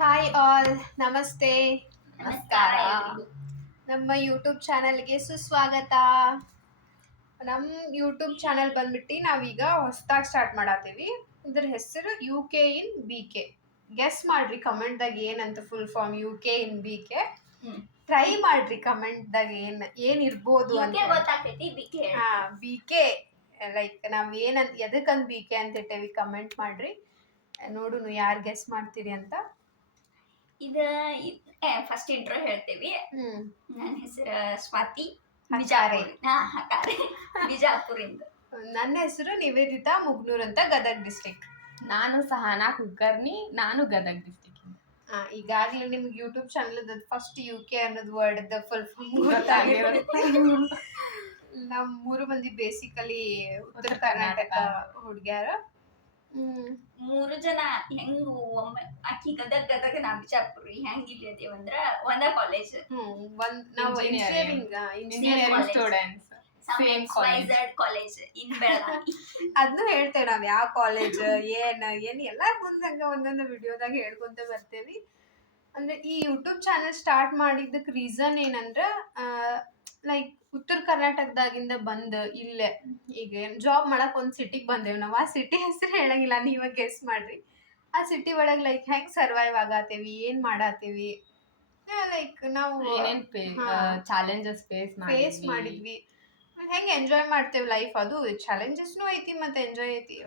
Hi all, ನಮಸ್ತೆ. ನಮಸ್ಕಾರ ನಮಸ್ಕಾರ. ಎಲ್ರಿಗೂ. ನಮ್ಮ ಯೂಟ್ಯೂಬ್ ಚಾನಲ್ಗೆ ಸುಸ್ವಾಗತ. ನಮ್ಮ ಯೂಟ್ಯೂಬ್ ಚಾನಲ್ ಬಂದ್ಬಿಟ್ಟು ನಾವೀಗ ಹೊಸದಾಗಿ ಸ್ಟಾರ್ಟ್ ಮಾಡತ್ತೀವಿ. ಇದ್ರ ಹೆಸರು U K in B K. Guess ಮಾಡ್ರಿ ಕಮೆಂಟ್ದಾಗ ಏನಂತ full form U K in B K. Try ಮಾಡ್ರಿ ಕಮೆಂಟ್ದಾಗ ಏನಿರ್ಬೋದು ಅಂತ. ಗೊತ್ತಾಗ್ತೈತಿ ಬಿಕೆ. ಹಾ, ಬಿ ಕೆ ಲೈಕ್ ನಾವ್ ಏನಂತ ಎದಕ್ಕಂತ ಬಿ ಕೆ ಅಂತ ಇಟ್ಟೇವಿ ಕಮೆಂಟ್ ಮಾಡ್ರಿ. ನೋಡುನು ಯಾರು ಗೆಸ್ ಮಾಡ್ತೀರಿ ಅಂತ. ಇದು ಫಸ್ಟ್ ಇಂಟ್ರೋ ಹೇಳ್ತೇವಿ. ನನ್ನ ಹೆಸರು ಸ್ವಾತಿ ಹಕಾರೆ. ಬಿಜಾಪುರಿಂದ. ನನ್ನ ಹೆಸರು ನಿವೇದಿತಾ ಮುಗ್ನೂರ್ ಅಂತ, ಗದಗ್ ಡಿಸ್ಟ್ರಿಕ್ಟ್. ನಾನು ಸಹನಾ ಕುಲಕರ್ಣಿ, ನಾನು ಗದಗ್ ಡಿಸ್ಟಿಕ್. ಈಗಾಗಲೇ ನಿಮ್ಗೆ YouTube channel first U K ಅನ್ನೋದು ವರ್ಡ್ ಫುಲ್ ಫಾರ್ಮ್ ಗೊತ್ತಾಗಿರುತ್ತೆ. ನಮ್ 3 ಮಂದಿ ಬೇಸಿಕಲಿ ಉತ್ತರ ಕರ್ನಾಟಕ ಹುಡುಗ್ಯಾರ. 3 ಜನ ಹೆಂಗ್ ಒಮ್ಮೆ ಆಕಿ ಗದಗ ನಾ ಬಿಜಾಪುರ ಹೆಂಗ್ ಇಲ್ಲಿ ಅದೇವಂದ್ರ ಒಂದ ಕಾಲೇಜ್. ನಾವು engineering students, same college. College in Belagavi. ಅದನ್ನು ಹೇಳ್ತೇವೆ ನಾವ್ ಯಾವ ಕಾಲೇಜ್ ಏನ್ ಎಲ್ಲಾರ ಮುಂದಂಗ ಒಂದೊಂದು ವಿಡಿಯೋದಾಗ ಹೇಳ್ಕೊಂತ ಬರ್ತೇವಿ. ಅಂದ್ರೆ ಈ ಯೂಟ್ಯೂಬ್ ಚಾನೆಲ್ ಸ್ಟಾರ್ಟ್ ಮಾಡಿದ್ದಕ್ ರೀಸನ್ ಏನಂದ್ರ ಲೈಕ್ ಉತ್ತರ ಕರ್ನಾಟಕದಾಗಿಂದ ಬಂದ್ ಇಲ್ಲೇ ಈಗ ಜಾಬ್ ಮಾಡಕ್ ಒಂದ್ ಸಿಟಿಗೆ ಬಂದೇವ್ ನಾವ್. ಆ ಸಿಟಿ ಹೆಸರು ಹೇಳಂಗಿಲ್ಲ, ನೀವ ಗೆಸ್ ಮಾಡ್ರಿ. ಆ ಸಿಟಿ ಒಳಗ್ ಲೈಕ್ ಹೆಂಗ್ ಸರ್ವೈವ್ ಆಗತ್ತೇವಿ, ಏನ್ ಮಾಡತ್ತೇವಿ, ಲೈಕ್ ನಾವು ಏನೇನ್ ಚಾಲೆಂಜಸ್ ಫೇಸ್ ಮಾಡಿದ್ವಿ, ಹೆಂಗ್ ಎಂಜಾಯ್ ಮಾಡ್ತೇವೆ ಲೈಫ್. ಅದು ಚಾಲೆಂಜಸ್ನು ಐತಿ ಮತ್ತೆ ಎಂಜಾಯ್ ಐತಿ.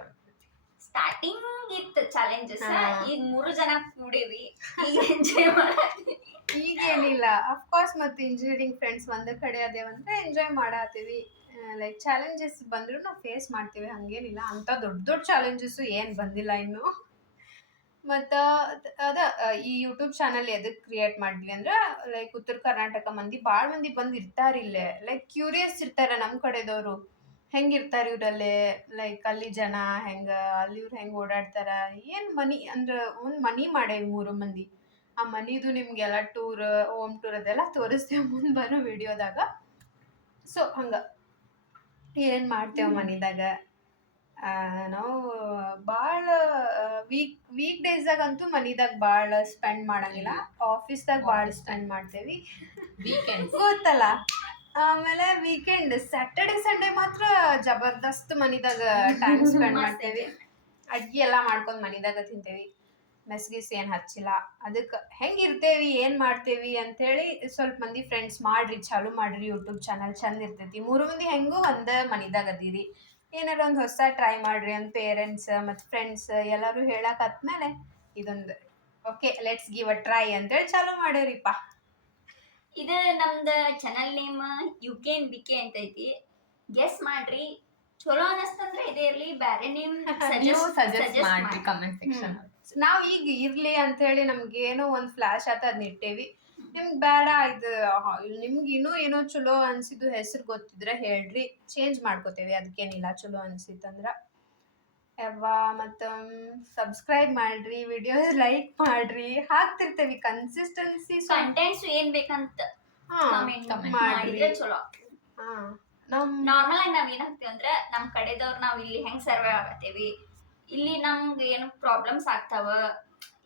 ಸ್ಟಾರ್ಟಿಂಗ್ ಇತ್ತು ಚಾಲೆಂಜಸ್. ಈಗ 3 ಜನ ಕೂಡೇವಿ, ಈಗ ಎಂಜಾಯ್ ಮಾಡತ್ತೀವಿ. ಈಗೇನಿಲ್ಲ, ಅಫ್ಕೋರ್ಸ್ ಮತ್ತೆ ಇಂಜಿನಿಯರಿಂಗ್ ಫ್ರೆಂಡ್ಸ್ ಒಂದ್ ಕಡೆ ಅದೇವಂದ್ರೆ ಎಂಜಾಯ್ ಮಾಡತ್ತೀವಿ. ಲೈಕ್ ಚಾಲೆಂಜಸ್ ಬಂದ್ರು ನಾವು ಫೇಸ್ ಮಾಡ್ತೀವಿ, ಹಂಗೇನಿಲ್ಲ. ಅಂತ ದೊಡ್ಡ ದೊಡ್ಡ ಚಾಲೆಂಜಸ್ ಏನ್ ಬಂದಿಲ್ಲ ಇನ್ನು. ಮತ್ತ ಈ ಯೂಟ್ಯೂಬ್ ಚಾನಲ್ ಎದಕ್ ಕ್ರಿಯೇಟ್ ಮಾಡಿದ್ವಿ ಅಂದ್ರ ಲೈಕ್ ಉತ್ತರ ಕರ್ನಾಟಕ ಭಾಳ ಮಂದಿ ಬಂದ್ ಇರ್ತಾರ ಇಲ್ಲೇ. ಲೈಕ್ ಕ್ಯೂರಿಯಸ್ ಇರ್ತಾರ ನಮ್ ಕಡೆದವ್ರು, ಹೆಂಗಿರ್ತಾರ ಇವ್ರಲ್ಲಿ, ಲೈಕ್ ಅಲ್ಲಿ ಜನ ಹೆಂಗ, ಅಲ್ಲಿ ಇವ್ರು ಹೆಂಗ್ ಓಡಾಡ್ತಾರ, ಏನ್ ಮನಿ ಅಂದ್ರ ಒಂದ್ ಮನಿ ಮಾಡೇವಿ 3 ಮಂದಿ. ಆ ಮನಿದು ನಿಮ್ಗೆಲ್ಲ ಟೂರ್, ಹೋಮ್ ಟೂರ್ ಅದೆಲ್ಲ ತೋರಿಸ್ತೇವೆ ಮುಂದ್ ಬರೋ ವಿಡಿಯೋದಾಗ. ಸೊ ಹಂಗ ಏನ್ ಮಾಡ್ತೇವ ಮನಿದಾಗ. ನಾವು ಭಾಳ ವೀಕ್ ಡೇಸ್ದಾಗಂತೂ ಮನಿದಾಗ ಭಾಳ ಸ್ಪೆಂಡ್ ಮಾಡಂಗಿಲ್ಲ, ಆಫೀಸ್ದಾಗ ಭಾಳ ಸ್ಪೆಂಡ್ ಮಾಡ್ತೇವಿ. ವೀಕೆಂಡ್ ಗೊತ್ತಲ್ಲ. ಆಮೇಲೆ ವೀಕೆಂಡ್ ಸ್ಯಾಟರ್ಡೆ ಸಂಡೇ ಮಾತ್ರ ಜಬರ್ದಸ್ತ್ ಮನಿದಾಗ ಟೈಮ್ ಸ್ಪೆಂಡ್ ಮಾಡ್ತೇವಿ. ಅಡ್ಗಿ ಎಲ್ಲ ಮಾಡ್ಕೊಂಡ್ ಮನಿದಾಗ ತಿಂತೇವಿ. ಮೆಸ್ಗಿಸ್ ಏನ್ ಹಚ್ಚಿಲ್ಲ. ಅದಕ್ಕೆ ಹೆಂಗಿರ್ತೇವಿ, ಏನ್ ಮಾಡ್ತೇವಿ ಅಂತೇಳಿ ಸ್ವಲ್ಪ ಮಂದಿ ಫ್ರೆಂಡ್ಸ್ ಮಾಡ್ರಿ, ಚಾಲು ಮಾಡ್ರಿ ಯೂಟ್ಯೂಬ್ ಚಾನಲ್, ಚಂದ ಇರ್ತೈತಿ. 3 ಮಂದಿ ಹೆಂಗೂ ಒಂದ ಮನಿದಾಗ ಅದೀರಿ, ಏನಾರ ಒಂದ್ ಹೊಸ ಟ್ರೈ ಮಾಡ್ರಿ ಅಂತ ಪೇರೆಂಟ್ಸ್ ಮತ್ತು ಫ್ರೆಂಡ್ಸ್ ಎಲ್ಲರೂ ಹೇಳಾಕತ್ಮೇಲೆ ಇದೊಂದು okay let's give a try ಅಂತೇಳಿ ಚಾಲು ಮಾಡೇವ್ರಿಪ್ಪ. ಇದು ನಮ್ದ channel name you K in B K ಅಂತ ಐತಿ. ಗೆಸ್ ಮಾಡ್ರಿ, ಚಲೋ ಅನಸ್ತಂದ್ರೆ ಇದೇ ಇರ್ಲಿ, ಬ್ಯಾರೆ ನೇಮ್ ಸಜೆಸ್ಟ್ ಮಾಡ್ರಿ ಕಮೆಂಟ್ ಸೆಕ್ಷನ್. ನಾವ್ ಈಗ ಇರ್ಲಿ ಅಂತ ಹೇಳಿ ನಮ್ಗೆ ಏನೋ ಒಂದ್ ಫ್ಲಾಶ್ ಆತ ಅದ್ನ ಇಟ್ಟೇವಿ. ನಿಮ್ಗೆ ಬೇಡ ಇದು, ನಿಮ್ಗೆ ಇನ್ನೂ ಏನೋ ಚಲೋ ಅನ್ಸಿದ್ದು ಹೆಸರು ಗೊತ್ತಿದ್ರೆ ಹೇಳ್ರಿ, ಚೇಂಜ್ ಮಾಡ್ಕೋತೇವಿ, ಅದಕ್ಕೇನಿಲ್ಲ. ಚಲೋ ಅನ್ಸಿತ್ತಂದ್ರ ಮತ್ತ ಸಬ್ಸ್ಕ್ರೈಬ್ ಮಾಡ್ರಿ, ವಿಡಿಯೋ ಲೈಕ್ ಮಾಡ್ರಿ, ಹಾಕ್ತಿರ್ತೇವಿ ಕನ್ಸಿಸ್ಟೆನ್ಸಿ. ಕಂಟೆಂಟ್ಸ್ ಏನ್ ಬೇಕಂತ ಕಮೆಂಟ್ ಮಾಡಿದ್ರೆ ಚಲೋ. ನಾರ್ಮಲ್ ಆಗಿ ನಾವ್ ಏನ್ ಹಾಕ್ತಿವಿ ಅಂದ್ರ ನಮ್ ಕಡೆದವ್ರು ನಾವ್ ಇಲ್ಲಿ ಹೆಂಗ್ ಸರ್ವೈವ್ ಆಗತ್ತೇವಿ, ಇಲ್ಲಿ ನಮ್ಗೆ ಏನು ಪ್ರಾಬ್ಲಮ್ಸ್ ಆಗ್ತಾವ,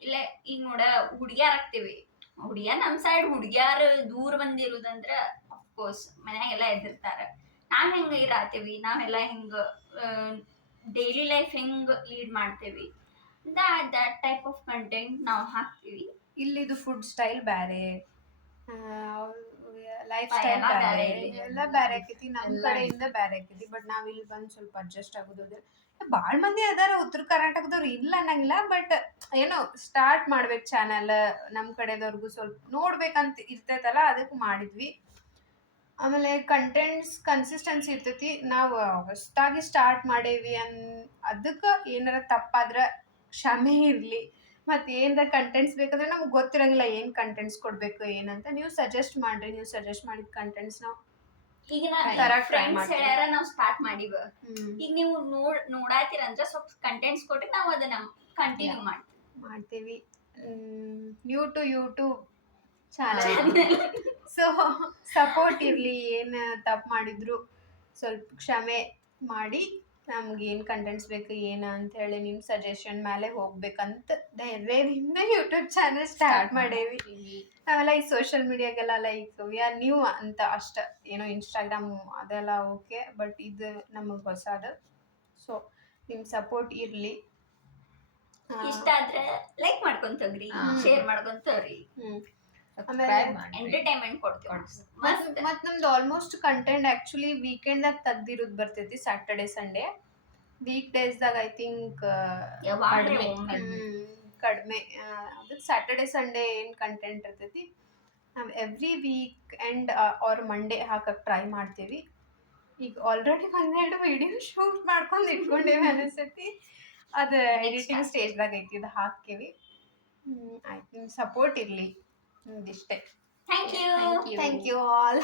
ಇಲ್ಲ ಈಗ ನೋಡ ಹುಡ್ಗ್ಯಾರ ಆಗ್ತೇವಿ. ಹುಡ್ಗ್ಯಾರ ನಮ್ ಸೈಡ್ ಹುಡ್ಗ್ಯಾರ ದೂರ ಬಂದಿರುದಂದ್ರ ಅಫ್ಕೋರ್ಸ್ ಮನ್ಯಾಗೆಲ್ಲ ಎದಿರ್ತಾರ. ನಾವ್ ಹೆಂಗ ಇರಾತೇವಿ, ನಾವೆಲ್ಲ ಹಿಂಗ ಡೈಲಿ ಲೈಫ್ ಹೆಂಗ್ ಲೀಡ್ ಮಾಡ್ತೇವಿ, ದಟ್ ಟೈಪ್ ಆಫ್ ಕಂಟೆಂಟ್ ನಾವು ಹಾಕ್ತಿವಿ. ಇಲ್ಲಿದು ಫುಡ್ ಸ್ಟೈಲ್ ಬ್ಯಾರೆ, ಲೈಫ್ ಸ್ಟೈಲ್ ಬ್ಯಾರೆ, ಎಲ್ಲ ಬ್ಯಾರೆ ಆಕೈತಿ. ನಮ್ ಕಡೆಯಿಂದ ಬ್ಯಾರೆ ಆಕೈತಿ. ಬಟ್ ನಾವ್ ಇಲ್ಲಿ ಬಂದ್ ಸ್ವಲ್ಪ ಅಡ್ಜಸ್ಟ್ ಆಗೋದು. ಬಾಳ್ ಮಂದಿ ಅದಾರ ಉತ್ತರ ಕರ್ನಾಟಕದವ್ರು, ಇಲ್ಲ ಅನ್ನಂಗಿಲ್ಲ. ಬಟ್ ಏನೋ ಸ್ಟಾರ್ಟ್ ಮಾಡ್ಬೇಕು ಚಾನಲ್, ನಮ್ ಕಡೆದವ್ರಿಗೂ ಸ್ವಲ್ಪ ನೋಡ್ಬೇಕಂತ ಇರ್ತೈತಲ್ಲ, ಅದಕ್ಕೆ ಮಾಡಿದ್ವಿ. ಆಮೇಲೆ ಕಂಟೆಂಟ್ಸ್ ಕನ್ಸಿಸ್ಟೆನ್ಸಿ ಇರ್ತೈತಿ. ನಾವು ಹೊಸದಾಗಿ ಸ್ಟಾರ್ಟ್ ಮಾಡೇವಿ ಅದಕ್ಕೆ ಏನಾರ ತಪ್ಪಾದ್ರ ಕ್ಷಮೆ ಇರ್ಲಿ. ಮತ್ತೆ ಏನಾರ ಕಂಟೆಂಟ್ಸ್ ಬೇಕಂದ್ರೆ ನಮ್ಗೆ ಗೊತ್ತಿರಂಗಿಲ್ಲ ಏನ್ ಕಂಟೆಂಟ್ಸ್ ಕೊಡ್ಬೇಕು ಏನಂತ. ನೀವು ಸಜೆಸ್ಟ್ ಮಾಡ್ರಿ, ನೀವು ಸಜೆಸ್ಟ್ ಮಾಡಿದ ಕಂಟೆಂಟ್ಸ್ ನಾವು ಈಗ ಫ್ರೆಂಡ್ಸ್ ಹೇಳ್ಯಾರ ನಾವ್ ಸ್ಟಾರ್ಟ್ ಮಾಡಿವ. ಈಗ ನೀವು ನೋಡಾತಿರಂದ್ರ ಸ್ವಲ್ಪ ಕಂಟೆಂಟ್ಸ್ ಕೊಟ್ರೆ ನಾವು ಅದನ್ನ ಕಂಟಿನ್ಯೂ ಮಾಡ್ತೀವಿ. New to YouTube channel, so support ಇರ್ಲಿ. ಏನ್ ತಪ್ಪು ಮಾಡಿದ್ರು ಸ್ವಲ್ಪ ಕ್ಷಮೆ ಮಾಡಿ ನಮ್ಗೆ ಏನು ಕಂಟೆಂಟ್ಸ್ ಬೇಕು ಏನು ಅಂತ ಹೇಳಿ ನಿಮ್ಮ ಸಜೆಷನ್ ಮೇಲೆ ಹೋಗ್ಬೇಕಂತ ಧೈರ್ಯದಿಂದ ಯೂಟ್ಯೂಬ್ ಚಾನಲ್ ಸ್ಟಾರ್ಟ್ ಮಾಡೇವಿ. ನಾವೆಲ್ಲ ಈ ಸೋಷಿಯಲ್ ಮೀಡಿಯಾಗೆಲ್ಲ ಲೈಕ್ ವಿ ಆರ್ ನ್ಯೂ ಅಂತ ಅಷ್ಟ, ಏನೋ ಇನ್ಸ್ಟಾಗ್ರಾಮ್ ಅದೆಲ್ಲ ಓಕೆ, ಬಟ್ ಇದು ನಮಗೆ ಹೊಸದು. ಸೊ ನಿಮ್ಮ ಸಪೋರ್ಟ್ ಇರಲಿ. ಇಷ್ಟ ಆದ್ರೆ ಲೈಕ್ ಮಾಡ್ಕೊಂತೋಗ್ರಿ, ಶೇರ್ ಮಾಡ್ಕೊಂತವ್ರಿ, ಸಬ್ಸ್ಕ್ರೈಬ್ ಮಾಡಿ ಎಂಟರ್ಟೈನ್ಮೆಂಟ್ ಕೊಡ್ತೀವಿ. ಮತ್ತು ನಮ್ದು ಆಲ್ಮೋಸ್ಟ್ ಕಂಟೆಂಟ್ ಆ್ಯಕ್ಚುಲಿ ವೀಕೆಂಡ್ದಾಗ ತೆಗ್ದಿರೋದು ಬರ್ತೈತಿ, ಸ್ಯಾಟರ್ಡೆ ಸಂಡೇ. ವೀಕ್ ಡೇಸ್ದಾಗ ಐ ಥಿಂಕ್ ಕಡಿಮೆ. ಅದಕ್ಕೆ ಸ್ಯಾಟರ್ಡೆ ಸಂಡೇ ಏನು ಕಂಟೆಂಟ್ ಇರ್ತೈತಿ ನಾವು every weekend or Monday ಹಾಕಕ್ಕೆ ಟ್ರೈ ಮಾಡ್ತೀವಿ. ಈಗ ಆಲ್ರೆಡಿ ಒಂದೆರಡು ವಿಡಿಯೋ ಶೂಟ್ ಮಾಡ್ಕೊಂಡು ಇಟ್ಕೊಂಡೇವಿ ಅನಿಸ್ತೈತಿ. ಅದು ಎಡಿಟಿಂಗ್ ಸ್ಟೇಜ್ದಾಗ ಐತಿ, ಇದು ಹಾಕ್ತೀವಿ. ಆಯ್ತು, ನಿಮ್ಮ ಸಪೋರ್ಟ್ ಇರಲಿ. ಇಷ್ಟೇ. Thank you. Thank you all.